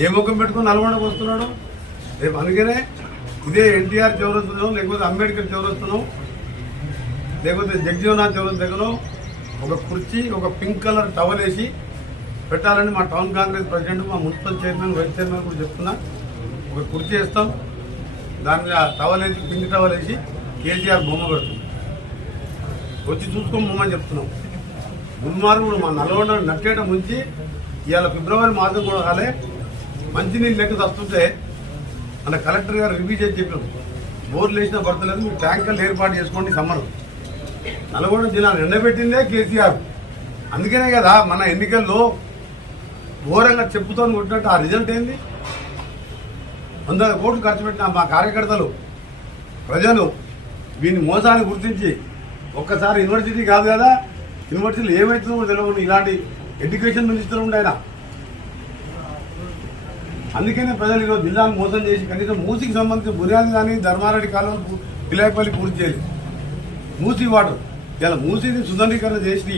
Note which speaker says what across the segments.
Speaker 1: ఏ ముఖం పెట్టుకుని నల్గొండకు వస్తున్నాడు రేపు అందుకనే ఇదే ఎన్టీఆర్ చౌరస్తున్నాం లేకపోతే అంబేద్కర్ చౌరస్తున్నాం లేకపోతే జగజీవనాథ్ చౌరస్ దగ్గర ఒక కుర్చీ ఒక పింక్ కలర్ టవల్ వేసి పెట్టాలని మా టౌన్ కాంగ్రెస్ ప్రెసిడెంట్ మా మున్సిపల్ చైర్మన్ వైస్ చైర్మన్ కూడా చెప్తున్నా. ఒక కుర్చీ వేస్తాం దాని మీద టవల్ వేసి పింక్ టవల్ వేసి కేసీఆర్ బొమ్మ పెడుతుంది వచ్చి చూసుకో చెప్తున్నాం. దుర్మార్గుడు మా నల్గొండ నట్టేట ముంచి ఇవాళ ఫిబ్రవరి మాసం కూడా కాలే మంచినీళ్ళు లెక్క వస్తుంటే మన కలెక్టర్ గారు రివ్యూ చేసి చెప్పారు. బోర్లు వేసినా పడతలేదు మీరు ట్యాంకర్లు ఏర్పాటు చేసుకోండి సమ్మర్. నల్గొండ జిల్లా నిండబెట్టిందే కేసీఆర్. అందుకనే కదా మన ఎన్నికల్లో ఘోరంగా చెప్పుతో కొట్టినట్టు ఆ రిజల్ట్ ఏంది? వందల కోట్లు ఖర్చు పెట్టిన మా కార్యకర్తలు ప్రజలు వీని మోసాన్ని గుర్తించి ఒక్కసారి యూనివర్సిటీ కాదు కదా యూనివర్సిటీలు ఏమవుతుందో తెలియకుండా ఇలాంటి ఎడ్యుకేషన్ మినిస్టర్ ఉండే ఆయన అందుకనే ప్రజలు ఈరోజు జిల్లాను మోసం చేసి కనీసం మూసికి సంబంధించిన బుర్యాది కానీ ధర్మారెడ్డి కాలం పిలాయపల్లి పూర్తి చేయలేదు. మూసి వాటర్ ఇలా మూసిని సుందరీకరణ చేసి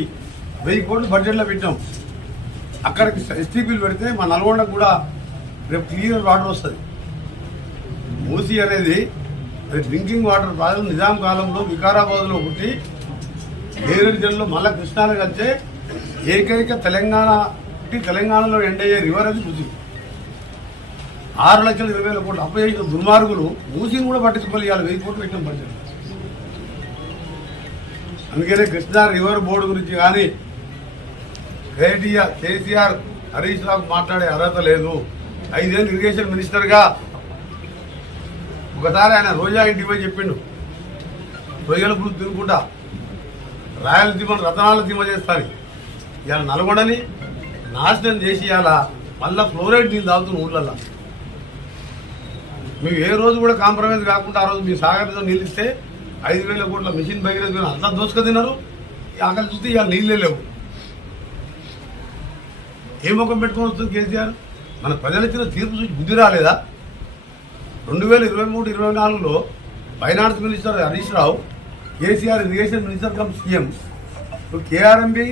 Speaker 1: వెయ్యి కోట్లు బడ్జెట్లో పెట్టాం. అక్కడికి ఎస్టీపీలు పెడితే మా నల్గొండకు కూడా రేపు క్లియర్ వాటర్ వస్తుంది. మూసి అనేది డ్రింకింగ్ వాటర్ ప్రాజెక్ట్ నిజాం కాలంలో వికారాబాద్లో పుట్టి నేరేడు జిల్లాలో మళ్ళా కృష్ణాలు కలిసే ఏకైక తెలంగాణ తెలంగాణలో ఎండ్ అయ్యే రివర్ అది మూసి. ఆరు లక్షల ఇరవై వేల కోట్లు అప్పు చేసిన దుర్మార్గులు మూసిని కూడా పట్టించుకోవాలి ఇవాళ వెయ్యి కోట్లు పెట్టిన బడ్జెట్ అందుకనే కృష్ణా రివర్ బోర్డు గురించి కానీ కేటీఆర్ కేసీఆర్ హరీష్ రావు మాట్లాడే అర్హత లేదు. ఐదేళ్ళు ఇరిగేషన్ మినిస్టర్గా ఒకసారి ఆయన రోజా ఇంటికి పోయి చెప్పిండు. రొయ్యల పులుసు తినుకుంటా. రాయలసీమను రతనాలసీమ చేస్తాను ఇవాళ నల్గొండని నాశనం చేసి ఇవాళ మళ్ళీ ఫ్లోరైడ్ నీళ్ళు తాగుతున్న ఊళ్ళల్లో మేము ఏ రోజు కూడా కాంప్రమైజ్ కాకుండా ఆ రోజు మీ సాగర్తో నిలిస్తే ఐదు వేల కోట్ల మిషన్ భగీరథ అంతా దోసుక తిన్నారు అక్కడ చూస్తే ఇవాళ నీళ్ళే లేవు. ఏ ముఖం పెట్టుకొని వస్తుంది కేసీఆర్? మన ప్రజలు ఇచ్చిన తీర్పు చూసి బుద్ధి రాలేదా? రెండు వేల ఇరవై మూడు ఇరవై నాలుగులో finance minister Harish Rao KCR irrigation minister cum CM KRMB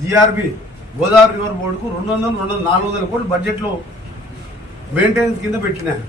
Speaker 1: GRB Godavari river బోర్డుకు రెండు వందలు రెండు వందల నాలుగు వందల కోట్లు బడ్జెట్లో మెయింటెనెన్స్ కింద పెట్టినా